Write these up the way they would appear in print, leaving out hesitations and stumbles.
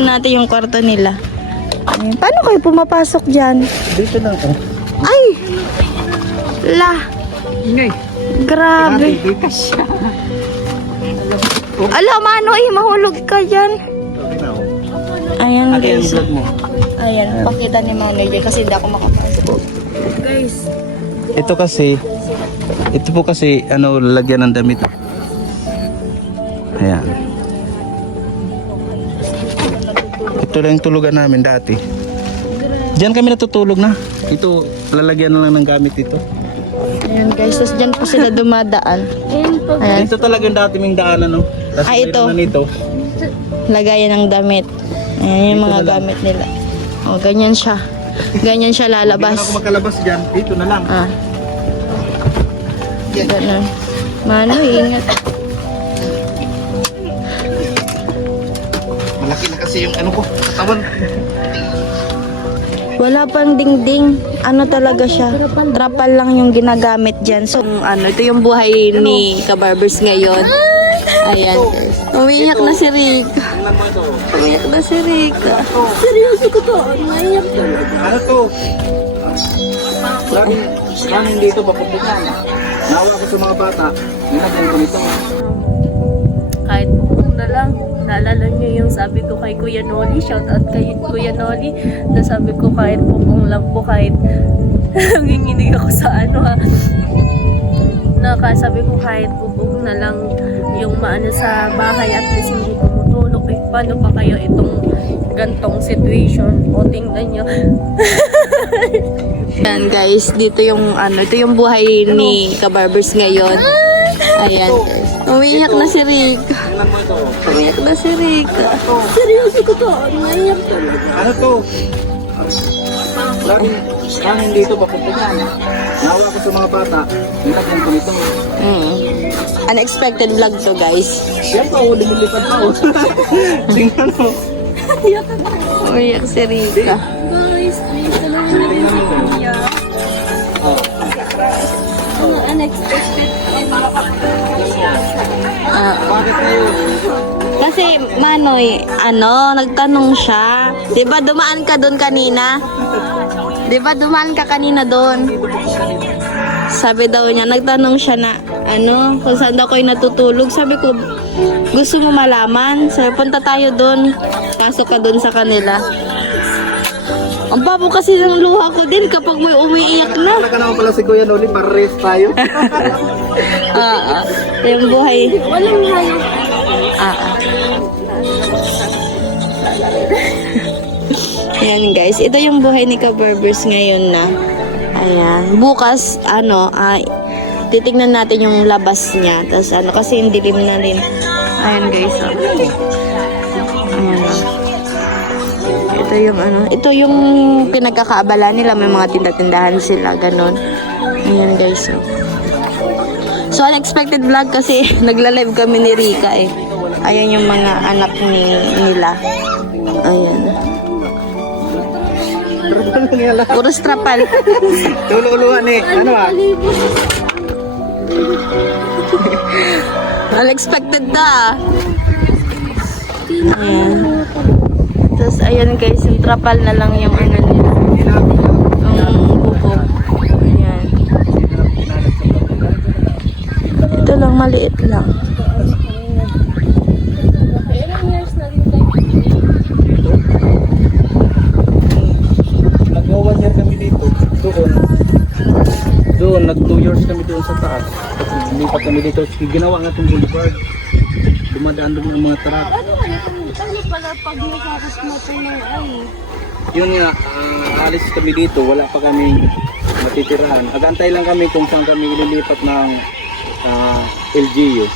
Natin yung kwarto nila. Ayan. Paano kayo pumapasok dyan? Dito lang oh. Ay! La! Grabe. Ala, Manoy, mahulog ka dyan. Ayan, Ate, yung guys. vlog mo. Ayan, pakita ni Manoy dyan kasi hindi ako makapasok. Guys. Ito po kasi, ano, lalagyan ng damit. Ayan. Ito lang yung tulugan namin dati. Diyan kami natutulog na. Ito, lalagyan na lang ng gamit ito. Ayan, guys. Tapos dyan po sila dumadaan. Ayan. Ito talaga yung dati ming daanan, no? Tapos Ah, ito. mayroon na nito. Lagayan ng damit. Ayan yung mga gamit nila. O, ganyan siya. Ganyan siya Hindi na lalabas. ako makalabas dyan. Dito na lang. Ah. Ganun. Manoy, ingat. Malaki na kasi yung ano ko, katawan. Wala pang dingding. Ano talaga siya? Trapal lang yung ginagamit dyan. So, ano, ito yung buhay ni Kabarbers ngayon. Ayan. Umiyak na si Rick. Tingnan mo ito. Umiyak na si Rick. Seryoso ko to. Umiyak talaga. Ano to? Daming dito papunta na. Nawa ko sa mga bata. Nilagyan ko nito. Kahit po na lang, naalala niyo yung sabi ko kay Kuya Noli, shout out kay Kuya Noli, na sabi ko kahit pupong lang po, kahit nanginginig ako sa ano ha, nakasabi ko kahit pupong na lang yung maano sa bahay at least hindi tumutulog, eh paano pa kayo itong gantong situation, o tingnan nyo. Ayan guys, dito yung ano, ito yung buhay ni Kabarbers ngayon. Ayan guys. Umiyak na si Rick. Tingnan mo ito. Umiyak na si Rick. Seryoso ko to. Umiyak talaga. Ano to? Daming dito papunta na. Nawa ko sa mga bata. Nilagyan ko nito. Unexpected vlog to guys. Siyempre ako, lumilipad pa ako. Tingnan mo. Umiyak si Rick. Guys, please, tulungan na rin si Kuya. Unexpected. Bakit kayo? Kasi Manoy, ano, nagtanong siya. 'Di ba dumaan ka doon kanina? 'Di ba dumaan ka kanina doon? Sabi daw niya, nagtanong siya na ano, kung saan daw kayo natutulog. Sabi ko, gusto mo malaman? Sabi, punta tayo doon. Pasok ka doon sa kanila. Ang babo kasi ng luha ko din kapag may umiiyak na. Wala ka naman pala si Kuya Noli para rest tayo. Yung buhay. Walang hayo. Ayan guys, ito yung buhay ni Kabarbers ngayon na. Ayan, bukas ano, titignan natin yung labas niya. Tapos ano, kasi yung dilim na rin. Ayan guys, oh. Ayan, oh. Ito yung ano, ito yung pinagkakaabala nila, may mga tindahan sila, ganun. Ayan guys, oh. So unexpected vlog kasi nagla-live kami ni Rika eh. Ayan yung mga anak nila. Ayan. Puro strapal. Tululuan eh. Ano ah? Unexpected na. Ayan. Tapos ayan guys, yung trapal na lang yung ano nila. Yung bubog. Ayan. Ito lang, maliit lang. Nag-1 year kami dito. Doon, nag 2 years kami doon sa taas. Lipat kami dito. Ginawa nga itong boulevard. Dumadaan doon ng mga truck. Ano pala pag nagkakas mo ito ng ay? Yun nga, alis kami dito. Wala pa kami matitirahan. Agantay lang kami kung saan kami ililipat ng LGU.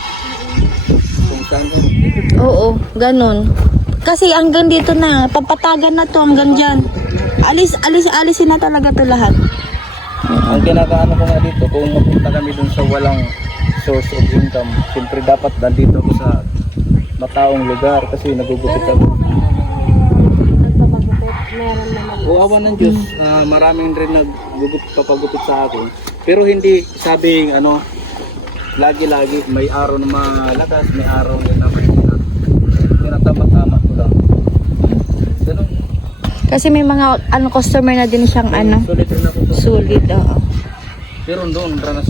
Kung saan kami. Oo, ganun. Kasi hanggang dito na, papatagan na to hanggang dyan. Alisin na talaga to lahat. Ang kinakaano ko nga dito, kung mapunta kami dun sa walang source of income, siyempre dapat nandito ako sa mataong lugar kasi nagugupit ako. Uawa ng Diyos, maraming rin papagupit sa akin. Pero hindi sabing ano, lagi-lagi may araw na malakas, may araw na naman. Tinatama-tama ko lang. Kasi may mga customer na din siyang Sulit rin ako. sulit. Oo. Pero doon, ranas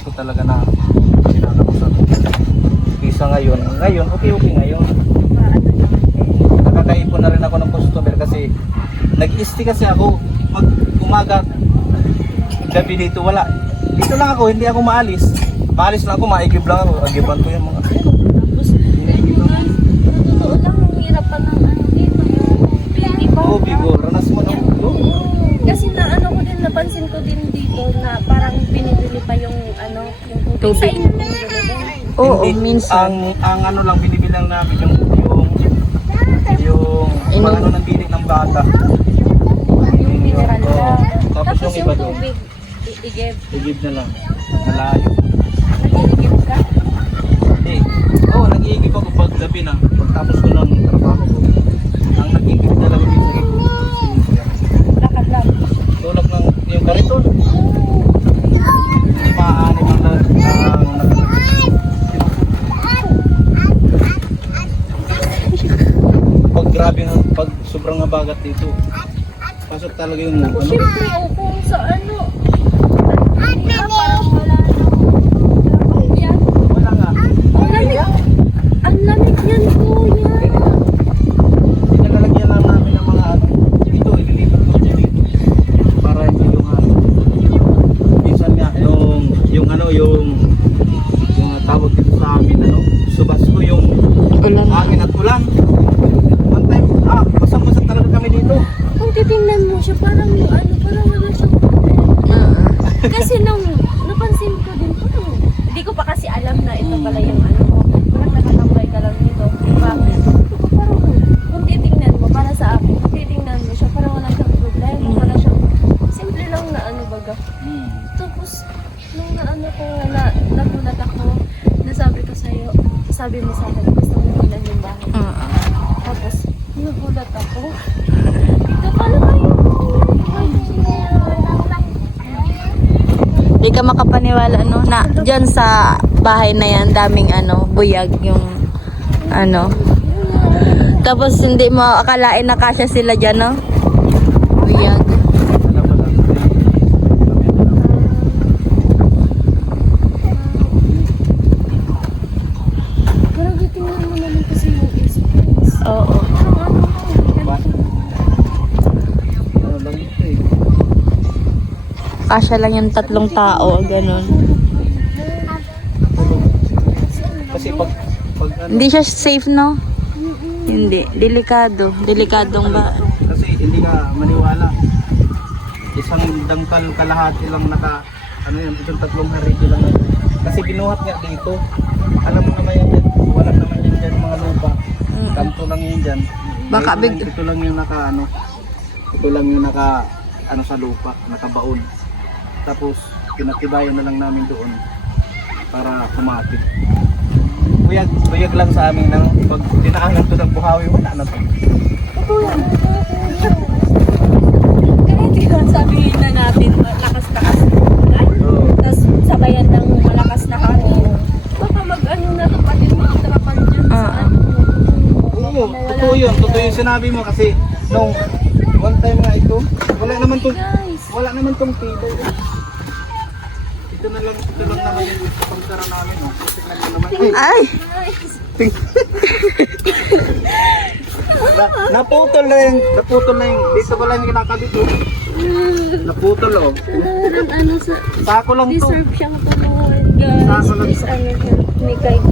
ko talaga na sinanakasal. Kisa ngayon, okay ngayon. Nakakaipon na rin ako ng customer kasi nag-isti kasi ako pag umaga, gabi dito wala. Dito lang ako, hindi ako maalis. Maalis lang ako, maigib lang ako. Agiban ko yung mga Tapos, ayun guys, totoo lang, ang hirap pa ng dito, yung di ba? Oo, bigo, ranas mo na. Kasi ko din, napansin ko din dito na parang binibili pa yung yung tubig. Sa inyo binibili din. Oo, Hindi, minsan. ang lang binibilang namin yung mga ng bilik ng bata. Yung mineral lang. Tapos Tapos yung iba yung doon. tubig, i-give. Igib na lang. Malayo. Nag-i-give ka? Hindi. Oo, nag-iigib ako pag gabi na. Pagtapos ko ng trabaho ko. Ang nag-iigib na lang yung isa ko. Lakad lang. Tulog ng yung kariton. Hindi maaani man lang pag grabe pag sobrang nabagat dito. Pasok talaga yung Siyempre, kung sa parang wala yan. wala nga. Ang lamig. Ang lamig yan, kuya. Pinalalagyan lang namin ng mga ito, ililipat ko siya dito. Para hindi yung minsan nga, yung tawag dito sa amin, subas ko yung Ulan. hangin at ulan. One time, basang-basang talaga kami dito. Kung titingnan mo siya, parang parang wala siyang kasi nung napansin ko din, parang hindi ko pa kasi alam na ito pala yung ko. Parang nakatambay ka lang dito. Diba? Parang kung titingnan mo, para sa akin, kung titingnan mo siya, parang wala siyang problema. Wala siyang, simple lang na baga. Tapos, nung nagulat ako, nasabi ko sa'yo, sabi mo sa akin, gusto mo ilan yung bahay. Tapos, nagulat ako. Ito pala kayo. Di ka makapaniwala na diyan sa bahay na yan daming buyag yung tapos hindi mo akalain na kasya sila diyan, no? Buyag. Parang tingnan mo naman kasi yung space. Oo. Ano lang ito eh. Kasya lang yung 3 tao, ganun. Kasi pag Hindi siya safe, no? Hindi, delikadong ba? kasi hindi ka maniwala. Isang dangkal kalahati lang isang 3 haridi lang. Kasi binuhat nga dito. Alam mo naman yan, wala naman yan dyan mga lupa. Kanto lang yan dyan. Baka Ito lang yung ito lang yung sa lupa, nakabaon. Tapos pinatibayan na lang namin doon para kumatid. Buyag lang sa amin na pag dinaanan to ng buhawi, wala na to. Ganito sabihin na natin, lakas-lakas. Tapos sabayan ng malakas na hangin. Baka na to pati mga trapan dyan sa Oo, totoo yun sinabi mo kasi nung one time nga ito, wala naman tong tibay. Ito lang naman yung pagkara namin, tingnan mo naman. Ay! Naputol na yung, dito ba lang yung kinakabit oh. Naputol oh. sa Sako lang to. deserve siyang tulungan, guys. Please, may kahit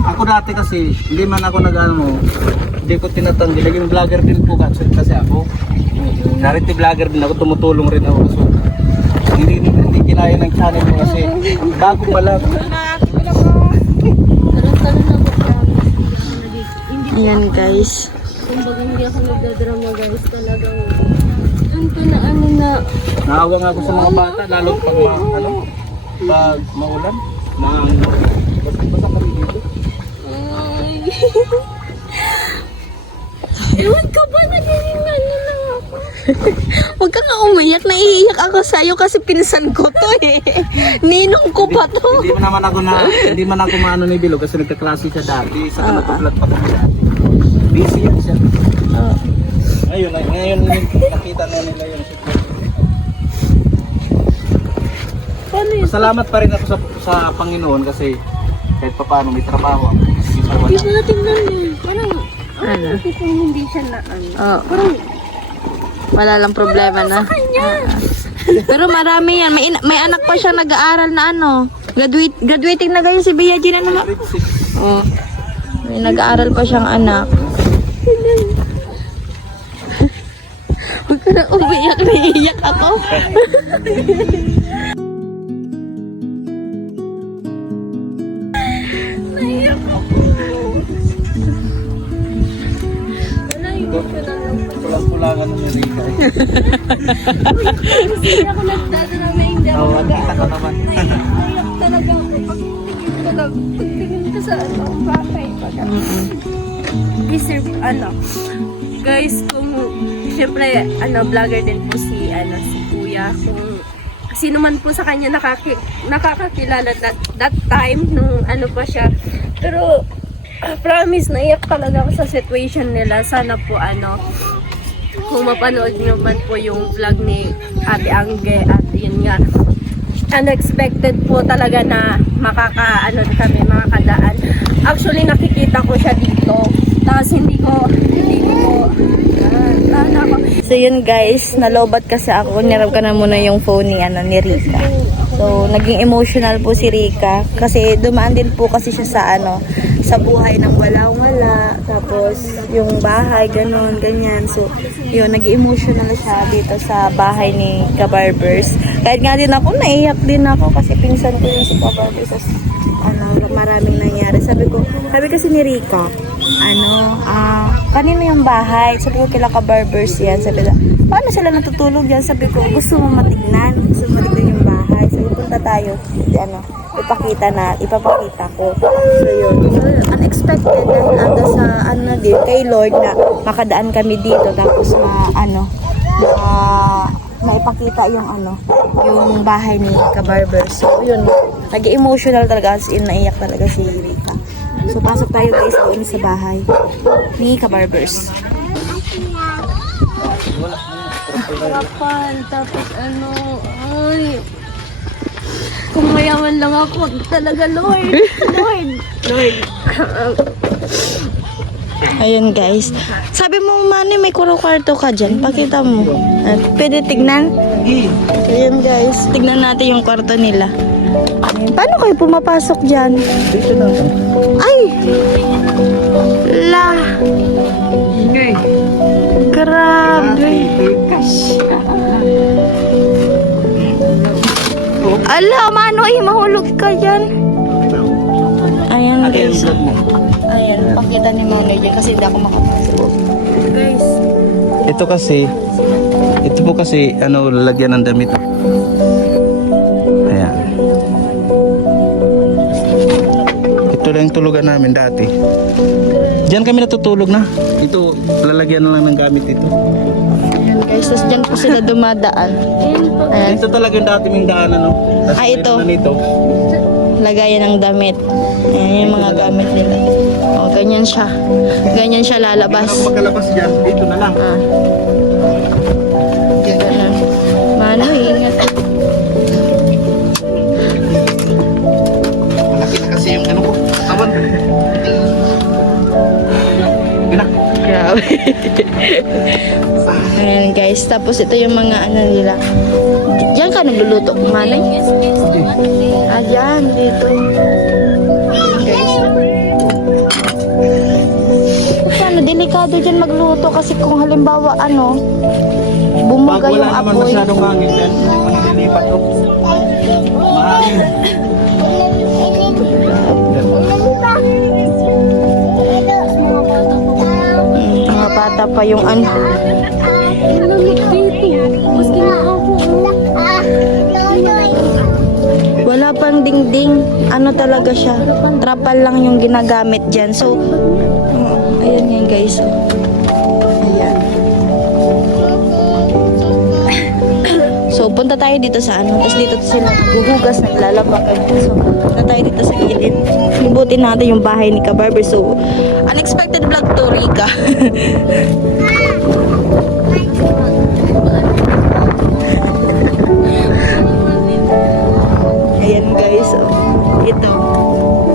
Ako dati kasi, hindi man ako hindi ko tinatanggi. Naging vlogger din po kasi ako. Charity vlogger din ako, tumutulong rin ako. So, hindi kinaya ng channel ko kasi bago pa lang. Ayan, guys. Kumbaga hindi ako nagdadrama, guys. Talagang Naawa nga ako sa mga bata, lalo pag pag maulan. Basta kami dito. ay. Ewan ko ba, naging lang ako. Huwag ka nga umiyak, naiiyak ako sa'yo kasi pinsan ko to eh. Ninong ko pa to. Hindi man ako maano ni Bilo kasi nagkaklase siya dati. Sa kanatuplat pa kami dati. Busy yan siya. yun. Ngayon nakita na nila yung sitwasyon. Paano yun? Salamat pa rin ako sa Panginoon kasi kahit pa paano may trabaho ako. Hindi natin na yun. Parang, Ano? kung hindi siya na ano. Oo. Parang, Wala lang problema na. Pero marami yan. May anak pa siya nag-aaral na ano. Graduating na ganyan si Bea Gina naman. Oh. May nag-aaral pa siyang anak. Huwag ka na umiyak. Naiiyak ako. Kulang-kulangan ng Erika. Kasi ako nagdadala na hindi ako Oo, kita ko naman. naiyak talaga ako pagtingin ko sa ano, bakay. Deserve, ano, guys, kung, syempre, ano, vlogger din po si Kuya, kung sino man po sa kanya nakakakilala that time, nung ano pa siya, pero, promise, naiyak talaga ako sa situation nila. Sana po, kung mapanood nyo man po yung vlog ni Ate Angge, at yun nga, unexpected po talaga na makakadaan. Actually, nakikita ko siya dito. Tapos hindi ko, So yun guys, nalobat kasi ako. Nirab ka na muna yung phone ni Rika. So naging emotional po si Rika kasi dumaan din po kasi siya sa buhay ng wala-wala. Tapos yung bahay, ganon, ganyan. So yun, naging emotional siya dito sa bahay ni Kabarbers. Kahit nga din ako, naiyak din ako kasi pinsan ko yung si Kabarbers. Tapos maraming nangyari. Sabi kasi ni Rika, kanino yung bahay? Sabi ko, kila Kabarbers yan. Sabi ko, paano sila natutulog yan? Sabi ko, gusto mo matignan yung bahay. Sabi ko, punta tayo. Ipapakita ko. So yun. So, unexpected na sa din kay Lord na makadaan kami dito. Tapos maipakita yung bahay ni Kabarbers. So yun, nag-emotional talaga, as in naiyak talaga si Rika. So pasok tayo guys doon sa bahay ni Kabarbers. harapan, tapos kung mayaman lang ako, talaga, Lord. Ayun guys. Sabi mo, Manny, may kwarto ka dyan. Pakita mo. At pwede tignan? Ayun guys. Tignan natin yung kwarto nila. Ayun. Paano kayo pumapasok dyan? Dito na. Ay! La! Grabe! Ala, Manoy, mahulog ka dyan. Ayan guys. Ayan, pakita ni Manoy dyan kasi hindi ako makapasok. Guys. Ito po kasi, lalagyan ng damit. Ayan. Ito lang yung tulugan namin dati. Diyan kami natutulog na. Ito, lalagyan na lang ng gamit ito. Ayan guys, tapos dyan po sila dumadaan. Ayan. Ito talaga yung dati ming daan, Tapos Ito. meron na nito. Lagayan ng damit. Ayan yung mga gamit nila. O, ganyan siya. Ganyan siya lalabas. Kung magkalabas dyan, dito na lang. Ganun. Manoy, ingat. Malaki na kasi yung ko. Tawan. Grabe. Ayan guys, tapos ito yung mga nila. Diyan ka nagluluto, Manoy? Diyan, dito. Guys. Paano, delikado dyan magluto kasi kung halimbawa bumaga Pag wala yung naman apoy. masyadong hangin din, nilipat ko. Mahangin. Mga bata pa yung wala pang dingding. Talaga siya. Trapal lang yung ginagamit dyan. So, ayan yan guys. Ayan. So, punta tayo dito sa Tapos dito sila gugugas, naglalaba. So, punta tayo dito sa gilid. Libutin natin yung bahay ni Kabarber. So, unexpected vlog to, Rika. Ayan guys, oh. Ito.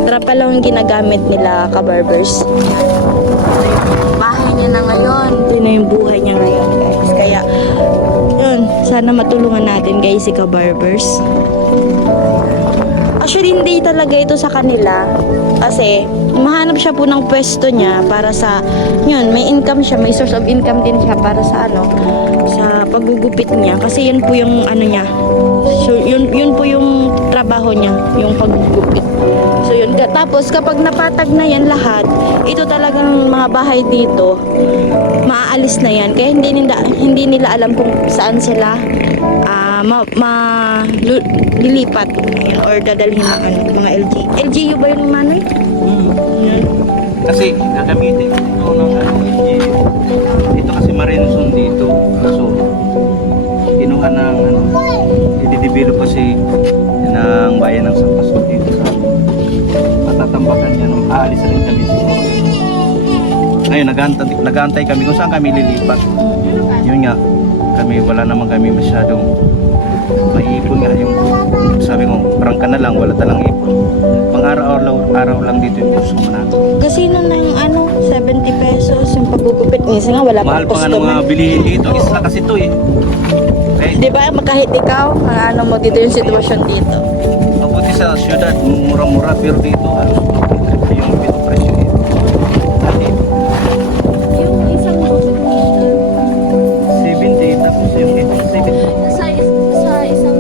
Trapa lang yung ginagamit nila ka-barbers. Bahay niya na ngayon. Ito na yung buhay niya ngayon guys. Kaya, yun. Sana matulungan natin guys si ka-barbers. Actually, hindi talaga ito sa kanila. Kasi, mahanap siya po ng pwesto niya para sa, yun, may income siya, may source of income din siya para sa ano, sa paggugupit niya. Kasi yun po yung ano niya. So, yun po yung trabaho niya, yung paggugupit. So, yun. Tapos, kapag napatag na yan lahat, ito talagang mga bahay dito, maaalis na yan. Kaya hindi nila alam kung saan sila lilipat or dadalhin ng ano, mga LGU ba yung manoy? Yan. Kasi gagamitin ito ng LGU. Dito kasi Marinson dito. So, kinuha ng i-develop kasi ng bayan ng San Pascual dito sa matatambakan niya nung aalis rin kami siguro. Ngayon, nag-aantay kami kung saan kami lilipat. Yun nga, wala naman kami masyadong maiipon nga yung sabi ko, prangka na lang, wala talang ipon. Pang araw lang dito yung gusto mo natin. Kasino na yung ano, 70 pesos yung paggugupit. Minsan nga wala Mahal pang pa nga nung customer. bilihin dito, isla kasi ito eh. Kahit Di ba, kahit ikaw, ano mo dito yung sitwasyon dito. mabuti sa syudad, mura-mura, pero dito halos yung pito presyo dito. Dati, Yung isang bukod 70, tapos yung ito, 70. sa isang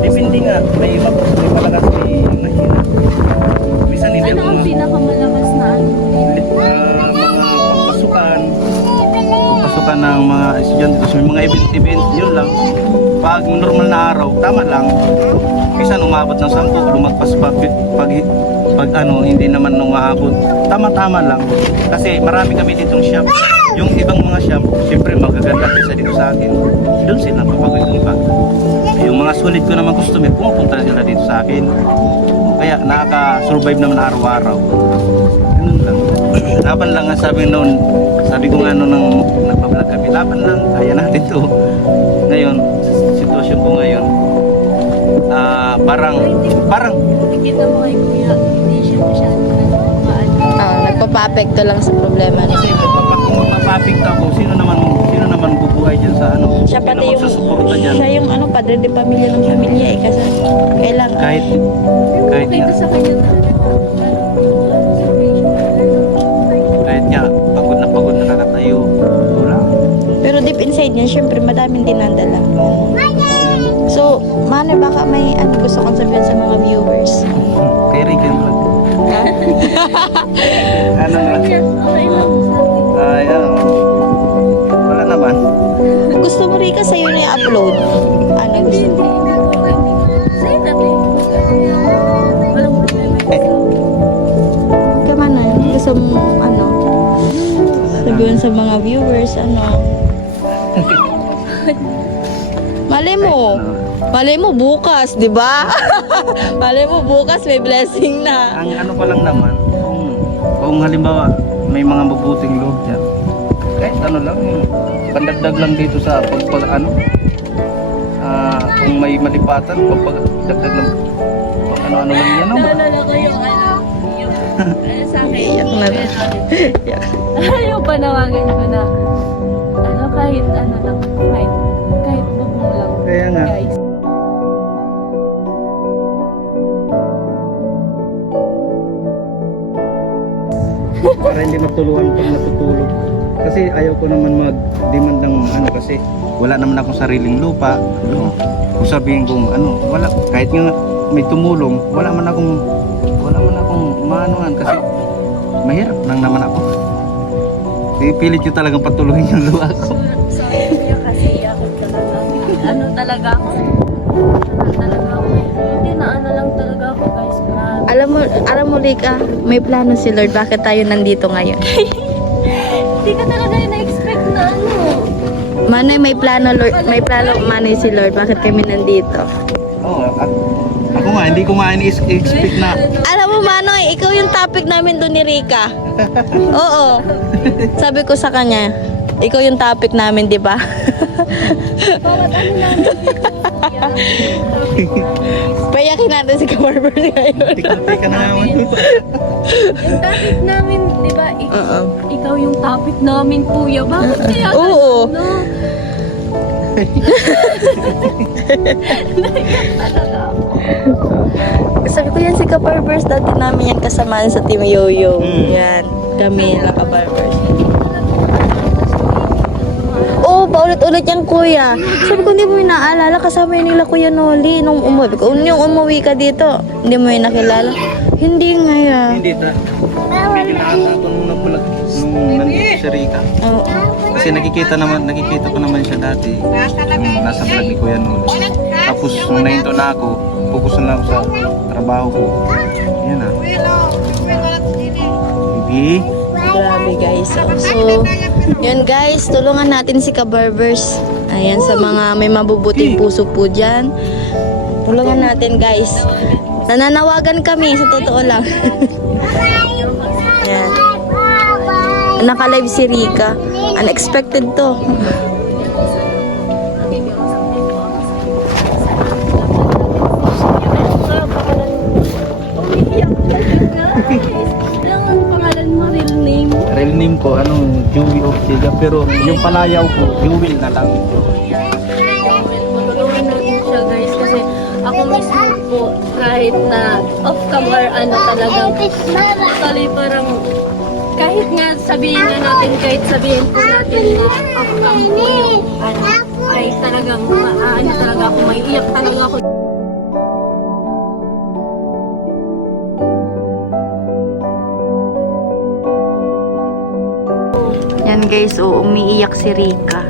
Depende nga, may malakas, may mahina. Minsan hindi ano ako ang pinakamalakas na ano? mga pagpasukan ng mga estudyante kasi mga event yun lang. Pag normal na araw, tama lang. Minsan umabot ng 10, lumagpas pag ano, hindi naman nung maabot. Tama-tama lang. Kasi marami kami ditong shop. Yung ibang mga shop, siyempre magaganda kaysa dito sa akin. Doon sila papag-iba. Yung mga sulit ko naman customer, pumupunta sila dito sa akin. Kaya nakaka-survive naman araw-araw. Ganun lang. Laban lang nga sabi noon. Sabi ko nga noon nang nagpa-vlog kami, laban lang, kaya natin to. Ngayon, sitwasyon ko ngayon, parang, Nakikita mo kay Kuya, hindi siya masyado Nagpapapekto lang sa problema niya. kasi kung mapapapikta ako, sino naman bubuhay dyan sa ano? Siya Sino pati yung, magsusuporta dyan? siya yung ano, padre de pamilya ng pamilya eh. Kasi kailangan. Kahit Okay nga, ko sa kanya talaga. kahit nga, pagod na nakatayo. Wala. Pero deep inside niya, syempre madaming dinadala. So, Mane, baka may ano gusto kong sabihin sa mga viewers. Kay Regan vlog. Ano na? Okay lang sa akin. Ay, ano? Wala naman. Gusto mo rin sa'yo na i-upload? Ano Hindi, gusto mo? Sa'yo natin. Walang problema yun sa Kama na, gusto mo, ano, sabihin sa mga viewers, ano. Malay mo bukas, di ba? Malay mo bukas may blessing na. Ang ano pa lang naman, kung halimbawa may mga mabuting loob dyan, kahit ano lang, pandagdag lang dito sa kung may malipatan, pagdagdag lang, pag ano-ano lang yan, ano ba? Naalala ko yung sa akin. Iyak na lang. Iyak. Ayaw panawagan ko na kahit ano lang, kahit bubong lang. Kaya nga. Guys. Para hindi matuluan pag natutulog. Kasi ayaw ko naman mag-demand ng ano kasi wala naman akong sariling lupa. Ano, kung sabihin kong ano, wala, kahit nga may tumulong, wala man akong maanuhan kasi mahirap lang naman ako. Pipilit ko talagang patuloyin yung luha ko. Sorry kuya kasi yakap talaga. Ano talaga ako? Hindi na ano lang talaga ako guys. Alam mo, Lika, may plano si Lord. Bakit tayo nandito ngayon? Hindi ka talaga yung na-expect na ano. Manay, may plano, Lord. May plano, Manay, si Lord. Bakit kami nandito? Oo, ako nga, hindi ko ma-expect na. Alam mo, Manoy, ikaw yung topic namin doon ni Rika. Oo. Sabi ko sa kanya, ikaw yung topic namin, di ba? Bawat ano namin dito. Payakin natin si Kabarber ngayon. Tika na naman. Yung topic namin, di ba? Oo. Ikaw yung topic namin, kuya. Bakit kaya? Oo. No? Talaga ako. Sabi ko yan si Kabarbers, dati namin yan kasamaan sa Team Yoyo. Yan, kami lang Kabarbers. Oo, paulit-ulit yan kuya. Sabi ko, hindi mo yung naaalala, kasama yun nila Kuya Noli. Nung umuwi ka dito, hindi mo yung nakilala. Hindi nga yan. Hindi ta. Medyo naata ako nung nandito sa Rica. Oo. Kasi nakikita ko naman siya dati. Nung nasa vlog ni Kuya Noli. Tapos nung nahinto na ako, focus na lang ako sa trabaho ko. Yan na. Bibi. Grabe guys. So, yun guys, tulungan natin si Kabarbers. Ayan, sa mga may mabubuting puso po dyan. Tulungan natin guys. Nananawagan kami, sa totoo lang. Ayan. Naka-live si Rika. Unexpected to. Lang ang pangalan mo, real name. Real name ko, Joey Ortega. Pero yung palayaw ko, Jewel na lang. Matulungan natin siya guys kasi ako mismo po kahit na off camera talagang actually parang kahit nga sabihin na natin kahit sabihin po natin na off cam po yung ay talagang talaga ako maiiyak talaga ako. Yan guys, umiiyak si Rika.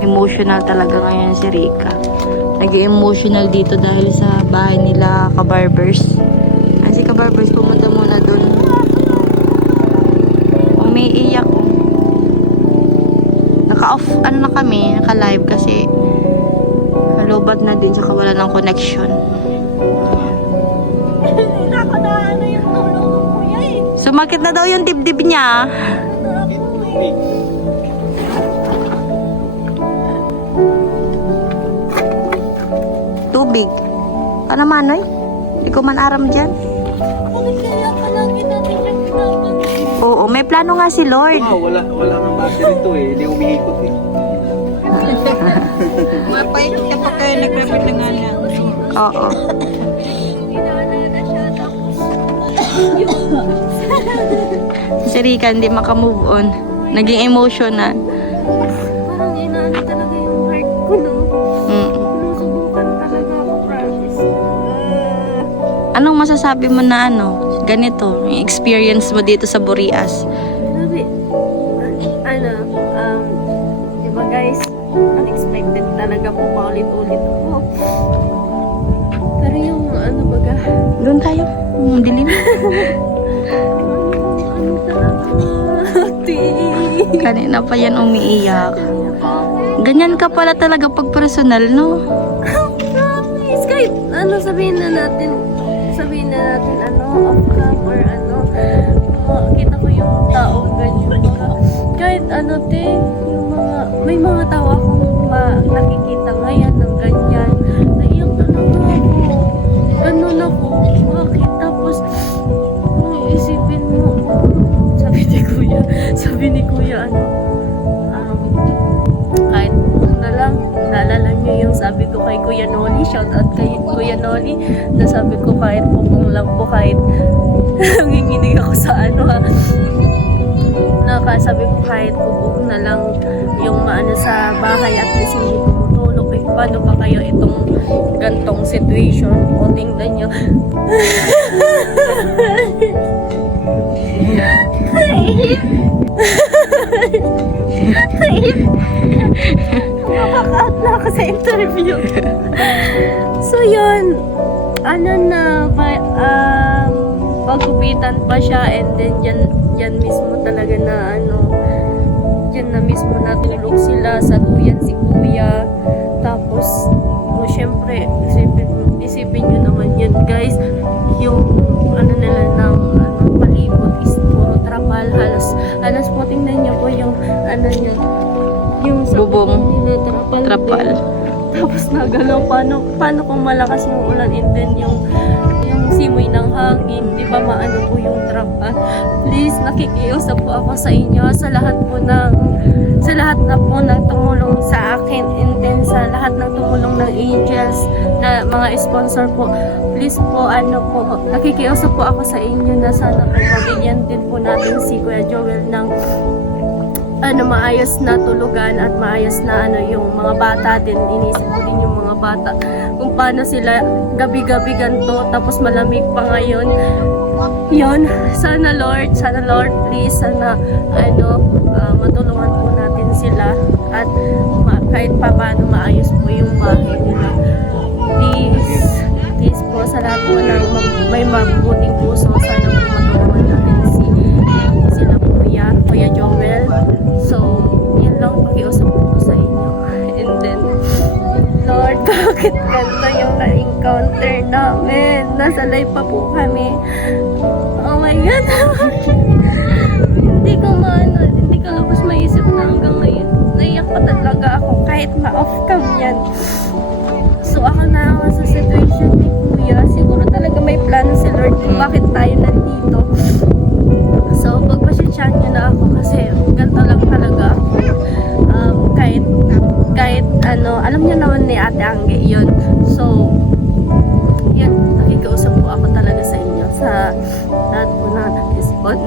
Emotional talaga ngayon si Rika. Nag-emotional dito dahil sa bahay nila Kabarbers. Si Kabarbers pumunta muna doon. Umiiyak. Naka-off, na kami, naka-live kasi lobat na din, saka wala ng connection. Ako na yung tulong ko kuya eh. Sumakit na daw yung dibdib niya. Tubig. Ano Manoy? Hindi ko man aram dyan. Bakit kaya palagi natin yung pinapansin? Oo, may plano nga si Lord. Wow, wala nang battery to eh. Hindi umiikot eh. Mapaikot ka pa kayo nag-record na nga niya. Oo. Inaalala siya tapos Si Rika hindi makamove on. Naging emotional. parang inaano talaga yung heart ko no. Sinusubukan talaga ako, promise. Anong masasabi mo na ganito, yung experience mo dito sa Burias? Sabi, di ba guys, unexpected talaga po paulit-ulit po. Pero yung baga, Doon tayo. Dilim. ate. Kanina pa yan umiiyak. Ganyan ka pala talaga pag personal, no? Promise, kahit sabihin na natin off cam or makita ko yung tao ganyan ka. Kahit yung may mga tao akong nakikita ngayon ng ganyan. Naiyak talaga ako. Ganun ako. Bakit? Tapos, kung iisipin mo, sabi ni kuya, kahit na lang, naalala niyo yung sabi ko kay Kuya Noli, shout out kay Kuya Noli, na sabi ko kahit pupong lang po, kahit nanginginig ako sa nakasabi ko kahit pupong na lang yung sa bahay at least hindi tumutulog. Paano pa kayo itong gantong situation? O tingnan nyo. Nakaka-out na ako sa interview. So yun, pagupitan pa siya and then yan mismo talaga na yan na mismo natulog sila sa duyan si kuya. Tapos, syempre, isipin isipin nyo naman yun guys, yung ano nila ng palibot is puro trapal, halos po tingnan nyo po yung ano nyo, yung sa Bubong. nila Trapal. din. Tapos nagalaw, paano kung malakas yung ulan and then yung simoy ng hangin, di ba maano po yung trapal. Please, nakikiusap po ako sa inyo, sa lahat na po ng tumulong sa akin and then sa lahat ng tumulong ng angels na mga sponsor po. Please po, nakikiusap po ako sa inyo na sana po mabigyan din po natin si Kuya Joel ng maayos na tulugan at maayos na yung mga bata din. Inisip ko din yung mga bata kung paano sila gabi-gabi ganito tapos malamig pa ngayon. Yun, sana Lord please, sana matulungan po natin sila at kahit pa paano maayos po yung bahay nila. Please po, sa lahat po ng may mabuting puso, sana po matulungan natin sila Kuya Joel. So, yun lang pakiusap ko sa inyo. And then, Lord, bakit ganito yung na-encounter namin? Nasa live pa po kami. Oh my God. Hindi ko labas maisip na hanggang ngayon. Naiyak pa talaga ako kahit ma-off cam yan. So, ako na ako sa situation ni Kuya. Siguro talaga may plano si Lord kung bakit tayo nandito. So, pagpasensyahan niyo na ako kasi ganito lang talaga ako. Kahit alam niyo naman ni Ate Angge yun. So, yun, nakikiusap po ako talaga sa inyo. Sa lahat po na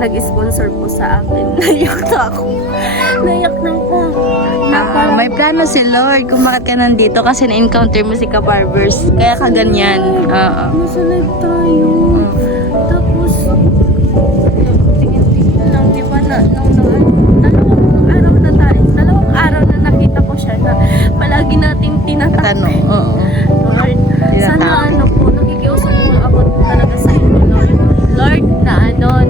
nag-sponsor po sa akin. Naiyak na ako. Naiyak na ako. May plano si Lord kung bakit ka nandito kasi na-encounter mo si Ka-Barbers. Kaya ka ganyan. Nasa live tayo. Tapos, tingin-tingin lang, di ba, dalawang araw na nakita ko siya na palagi nating tinatanong. Lord, sana po, nakikiusap po ako talaga sa inyo, Lord. Lord,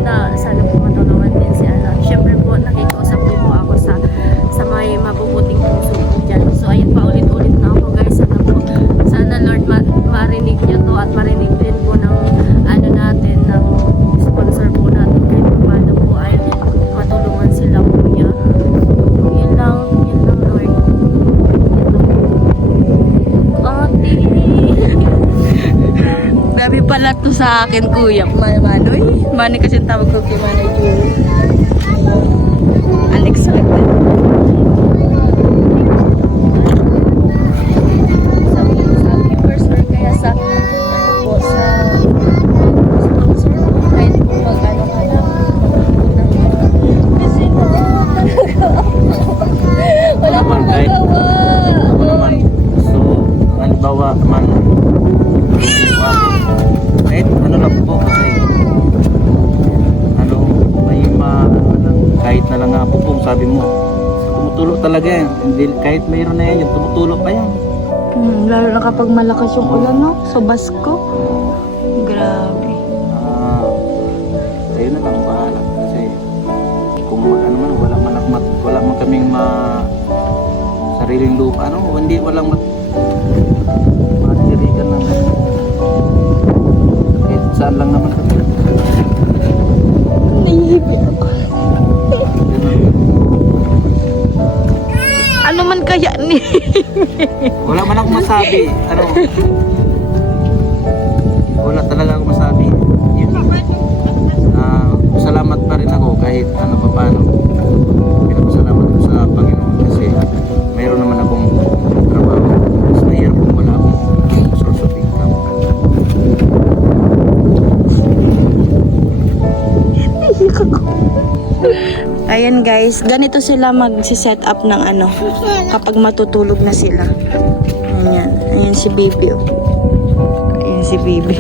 na sana po matulungan din si Siyempre po, nakikiusap po ako sa may mabubuting puso po dyan. So, ayun pa, ulit-ulit na ako guys. Sana Lord, marinig niyo to at marinig din po ng natin, ng sponsor po natin kahit paano po ay matulungan sila Kuya. Yun lang Lord. Ate. Grabe pala to sa akin, Kuya. Manoy. Mani kasi tawag ko kay Manager. Unexpected. Sa viewers or kaya sa sponsor kahit po mag-ano ka lang kasi wala akong magawa. Ako naman, so, halimbawa man, kahit lang po kasi, kahit na lang nga po kung sabi mo, tumutulo talaga yan. Hindi, kahit mayroon na yan, yung tumutulo pa yan. Lalo na kapag malakas yung ulan, no? So, basko. Grabe. Kayo na lang bahala kasi kung man, wala man kaming sariling lupa, hindi walang matirikan ng kahit saan lang naman kami. Nahihibi ako. Ano man kaya ni? Wala man akong masabi. Wala talaga akong masabi. Yun. Salamat pa rin ako kahit pa paano. Pinapasalamat ko sa Panginoon kasi mayroon naman akong trabaho. Mas mahirap kung wala akong source of income. Ayan guys, ganito sila mag-set up ng kapag matutulog na sila. Ayan si Bibi. Ayan si Bibi.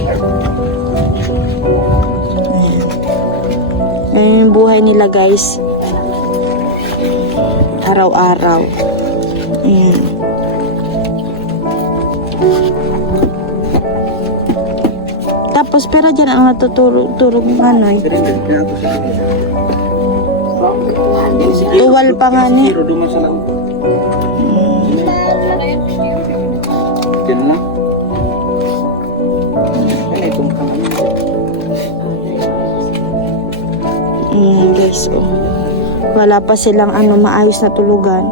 Ayan yung buhay nila guys. Araw-araw. Ayan. Tapos pero dyan ang natutulog tuwal pa nga ni. Diyan lang. Guys, oh. Wala pa silang maayos na tulugan.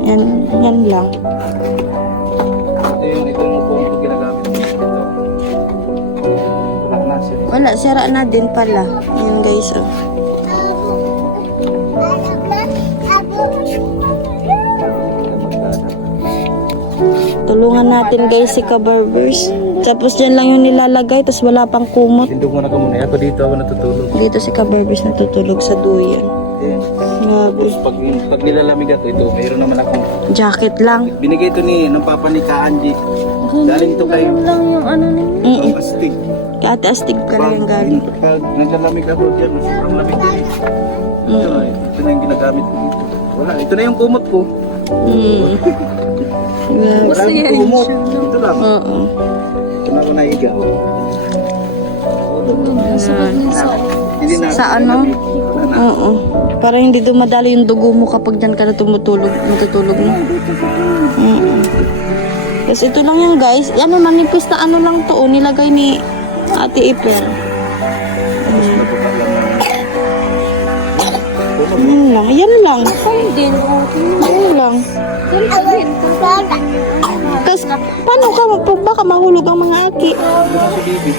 Yan. Yan lang. Ito yung po yung ginagamit ko. Ito. Wala na siya. Wala, sira na din pala. Yan guys, oh. Tulungan natin guys si Kabarbers. Tapos dyan lang yung nilalagay, tapos wala pang kumot. Tindog mo na ka muna. Ako dito ako natutulog. Dito si Kabarbers natutulog sa duyan. Yan. Grabe. Tapos pag nilalamig ito, mayroon naman akong Jacket lang. binigay ito ng papa ni Ka Angie. Galing ito kayo. Lang yung ano ninyo. Mm-mm. Ang astig. Ate astig pala yung galing. Pag naglalamig ako dyan, sobrang lamig din. Ito na yung ginagamit ko dito. Wala, ito na yung kumot ko. Mm. Grabe. Wala yung kumot. Ito lang. Oo. Ito na ako naigaw. Hindi na. Sa ano? Oo. Para hindi dumadali yung dugo mo kapag dyan ka na natutulog na. Tapos ito lang yan guys. Yan manipis na lang to. Nilagay ni Ate Ipel. Yan lang. Yan lang. Din, Yan lang. Tapos paano ka? Baka mahulog ang mga aki. Si Bibi.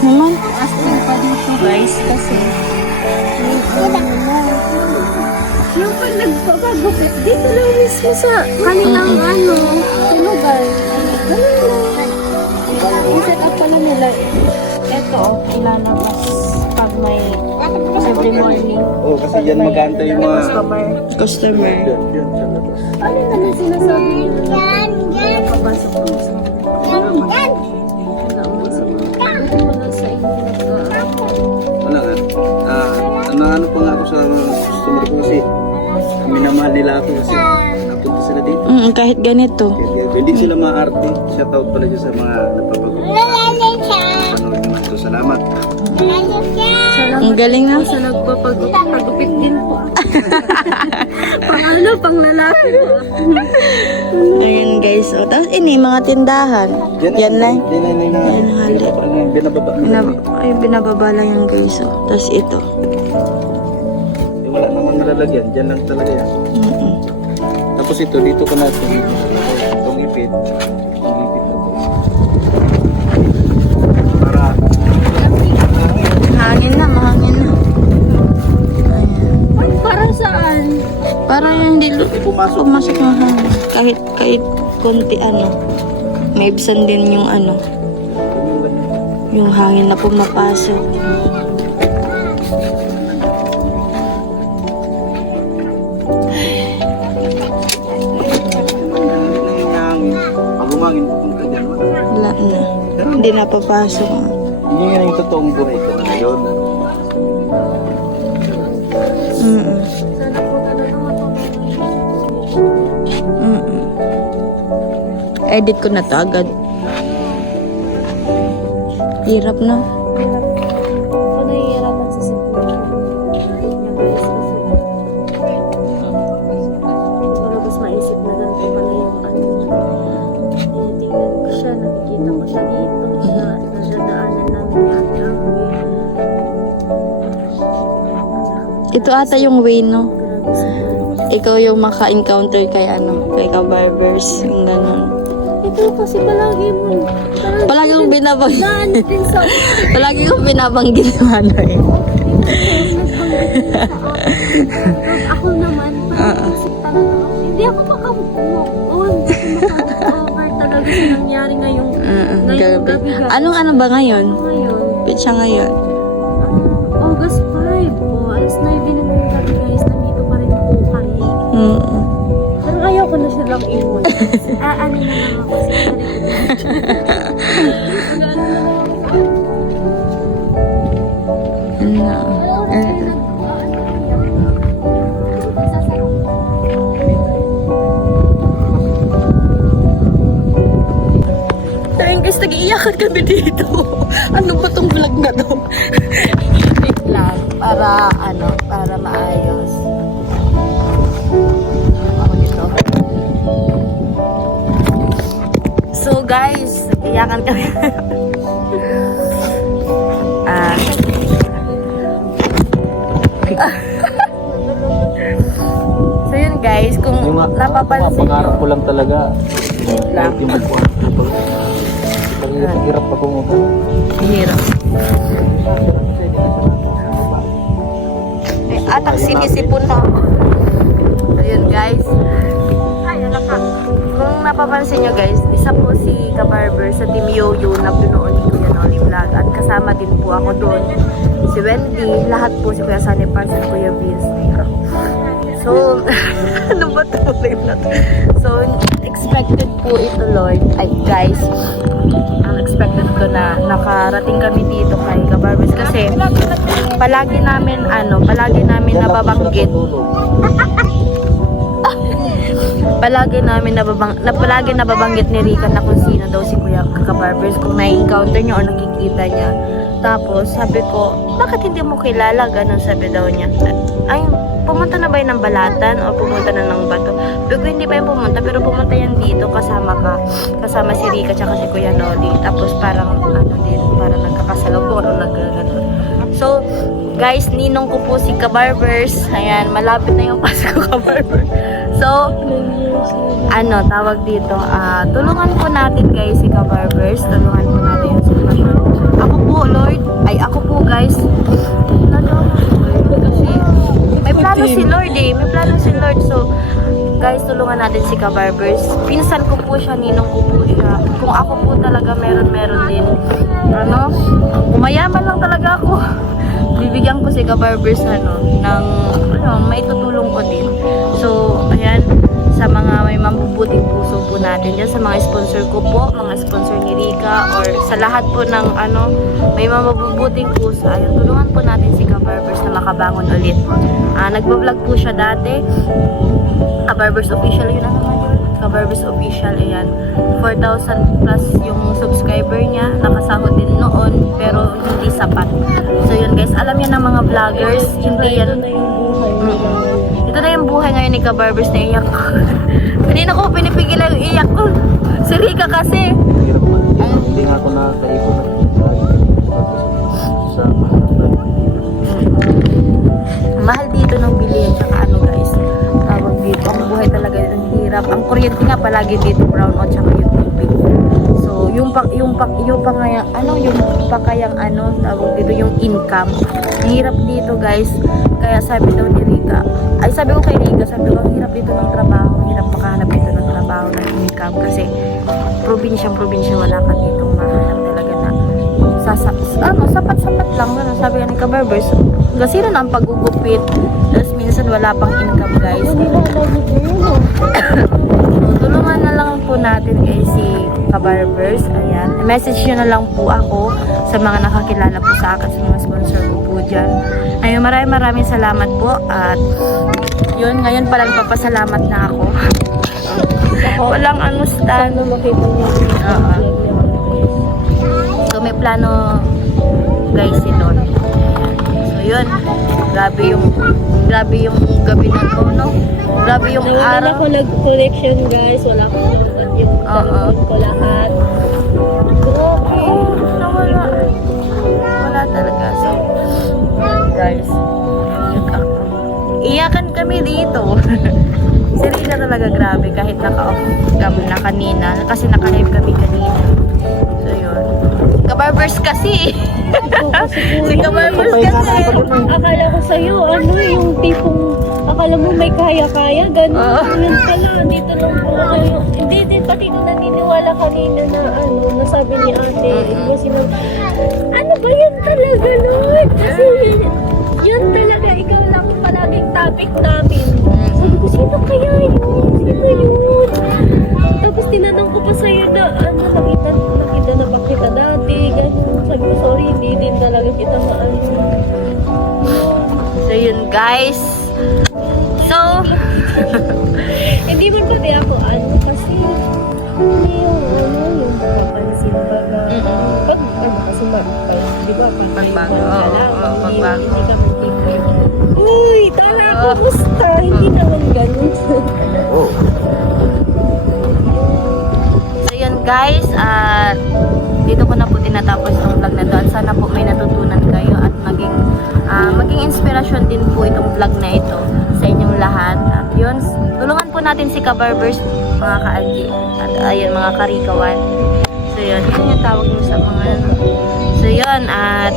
Naman. astig pa dito guys kasi yung pag nagpapagupit dito lang mismo sa kanilang tulugan. Yung set up pala nila eto ilalabas pag may every morning Oh, kasi yan mag-aantay yung mga... Customer. Yan, sa labas. ano naman sinasabi nila papasok mo sa wala sa inyo Wala nga. Ano pa nga ako sa customer ko kasi minamahal nila ako kasi napunta sila dito. Kahit ganito. Hindi sila maarte. Shout out pala dyan sa mga nagpapagupit. Panood naman ito. Salamat. Ang galing nga. sa nagpapagupit din po. Pang lalaki po. Ayun guys. O, tapos ini mga tindahan. Yan lang. Yan na Yan hali. binababa. Ay, binababa lang yung guys. O. Tapos ito. Wala naman malalagyan. Diyan lang talaga yan. Mm-mm. Tapos ito, dito ko na itong ipit. Itong ipit na to. Para Mahangin na. Ayan. Para saan? Para hindi pumasok. pumasok ng hangin. Kahit konti may ibsan din yung yung hangin na pumapasok. Pag umangin, pupunta dyan. Wala na. Hindi na papasok. Yun yan yung totoong buhay ko na ngayon. Mm-mm. Sana po talaga Mm-mm. Edit ko na to agad. Hirap na. Pag nahihirapan sa simula. Yung guys kasi. Para mas maisip na ganito pala yung tinitingnan ko siya, nakikita ko siya dito. Nadadaanan namin ni Ate Angwi. Ito ata yung way, no? Grabe siguro. Ikaw yung maka-encounter kay kay ka-barbers. Yung ganun. Ito kasi palagi mo. Palagi kong binabang... Daan din sa Palagi kong binabanggit yung eh. ako naman, parang talaga ako. Hindi ako makamove on. Hindi ako makamove talaga sa nangyari ngayong Gabi. gabi. Ano ba ngayon? Ngayon, Pitsa ngayon. August 5. Alas 9 na ng gabi guys. Nandito pa rin po kami. Pero ayaw ko na silang iwan. Ano na lang ako. Tayong guys, nag-iiyakan kami dito. Ano ba tong vlog na to? Wait lang. Para maayos. Ako dito. So guys, nag-iiyakan kami. So yun guys, kung napapansin pangarap ko nyo, lang talaga. lang. Hindi mo po ito. Hirap pa kung hirap. Ay, atang sinisipon na ako. So yun guys. Kung napapansin nyo guys, isa po si Kabarber sa Team Yoyo na pinuon ni Kuya Noli Vlog at kasama din po ako doon. Si Wendy, lahat po si Kuya Sunny Parks at Kuya Vince. So, ano ba ito? So, expected po ito, Lord. Ay, guys, unexpected ko na nakarating kami dito kay Kabarbers kasi palagi namin nababanggit. Palagi nababanggit ni Rika na kung sino daw si Kuya Kabarbers, kung na-encounter niya o nakikita niya. Tapos, sabi ko, bakit hindi mo kilala? Ganon sabi daw niya. Ay, pumunta na ba yun ng Balatan o pumunta na ng Bato? Pero hindi pa yung pumunta, pero pumunta yan dito kasama si Rika tsaka si Kuya Noli. Tapos parang parang nagkakasalubong o nagkaganon. So, guys, ninong ko po si Kabarbers. Ayan, malapit na yung Pasko, Kabarbers. So, tawag dito, tulungan po natin guys si Kabarbers. Tulungan po natin yung sitwasyon. Ako po, Lord. Ay, ako po guys. Kasi, may plano si Lord eh. May plano si Lord. So, guys, tulungan natin si Kabarbers. Pinsan ko po siya, ninong ko po siya. Kung ako po talaga meron din. Umayaman lang talaga ako. Bibigyan ko si Kabarbers ng may tutulong ko din. So, ayan, sa mga may mabubuting puso po natin dyan, sa mga sponsor ko po, mga sponsor ni Rika, or sa lahat po ng may mabubuting puso, ayan, tulungan po natin si Kabarbers na makabangon ulit. Nagbablog po siya dati, Kabarbers Official, yun naman yun. Kabarbers Official, ayan, 4,000 plus yung subscriber niya, nakasahod din noon, pero hindi sapat. So yun guys, alam niya ng mga vloggers, hindi yan. Ito na yung buhay ngayon ni Kabarbers na iyak. Kanina ko pinipigil yung iyak ko. Si Rika kasi. Hindi nga ako nakaipon. Mahal dito ng bilihan, tsaka guys, tawag dito, ang buhay talaga ang hirap. Ang kuryente nga palagi dito brown out, tsaka yung tubig. So, yung tawag dito, yung income. Ang hirap dito guys. Kaya sabi daw ni Rika, sabi ko kay Rika, ang hirap dito ng trabaho, ang hirap makahanap dito ng trabaho, ng income. Kasi, probinsya, wala ka dito mahanap talaga na sapat-sapat lang. Sabi ka ni Kabarbers, gasira na ang pagugupit. Tapos minsan wala pang income guys. Tulungan na lang po natin guys si Kabarbers. Ayan. Message nyo na lang po ako sa mga nakakilala po sa akin, sa mga sponsor ko po dyan. Ayun, maraming salamat po. At yun, ngayon palang papasalamat na ako. Walang stand. So may plano guys si Lord. So yun, grabe yung gabi na to, no? Grabe yung araw. Wala ko nag-connection guys, wala ko yung ko lahat. Wala talaga. So guys, iyakan kami dito. Si Rika talaga grabe kahit naka-off kami na kanina kasi naka-live kami kanina. So yun. Kabarbers kasi. Si Kabarbers kasi. Akala ko sa'yo, yung tipong, akala mo may kaya-kaya, ganun. Yun pala, dito lang po kayo. Hindi, pati ko naniniwala kanina na, nasabi ni ate, kasi ano ba yun talaga, Lord? Kasi yun talaga, ikaw lang palaging topic namin. Sabi ko, sino kaya yun? Sino yun? Tapos tinanong ko pa sa'yo na, nakita na ba kita dati? Ganun. Sabi ko, sorry, hindi din talaga kita maano. So yun guys. So Hindi man pati ako, kasi yung papansin baga. Di ba? Pagbago. Pagbago. Hindi ka mag-tingin. Uy, tala, kumusta? Hindi naman ganun. So yun guys, dito ko na po tinatapos yung vlog na to at sana po may natutunan kayo at maging maging inspirasyon din po itong vlog na ito sa inyong lahat. At yun, tulungan po natin si Kabarbers, mga ka-Angie. At ayun, mga karikawan. So yun yung tawag mo sa mga ano. So yun, at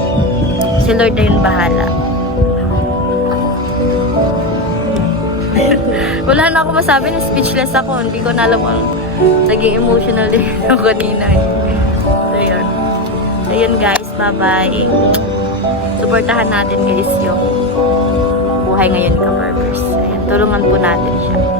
si Lord na yun bahala. Wala na ako masabi, speechless ako. Hindi ko na alam ang naging emotional din ako kanina. So yun. So yun guys, bye-bye. Suportahan natin guys yung buhay ngayon, Kabarbers. Ayan, tulungan po natin siya.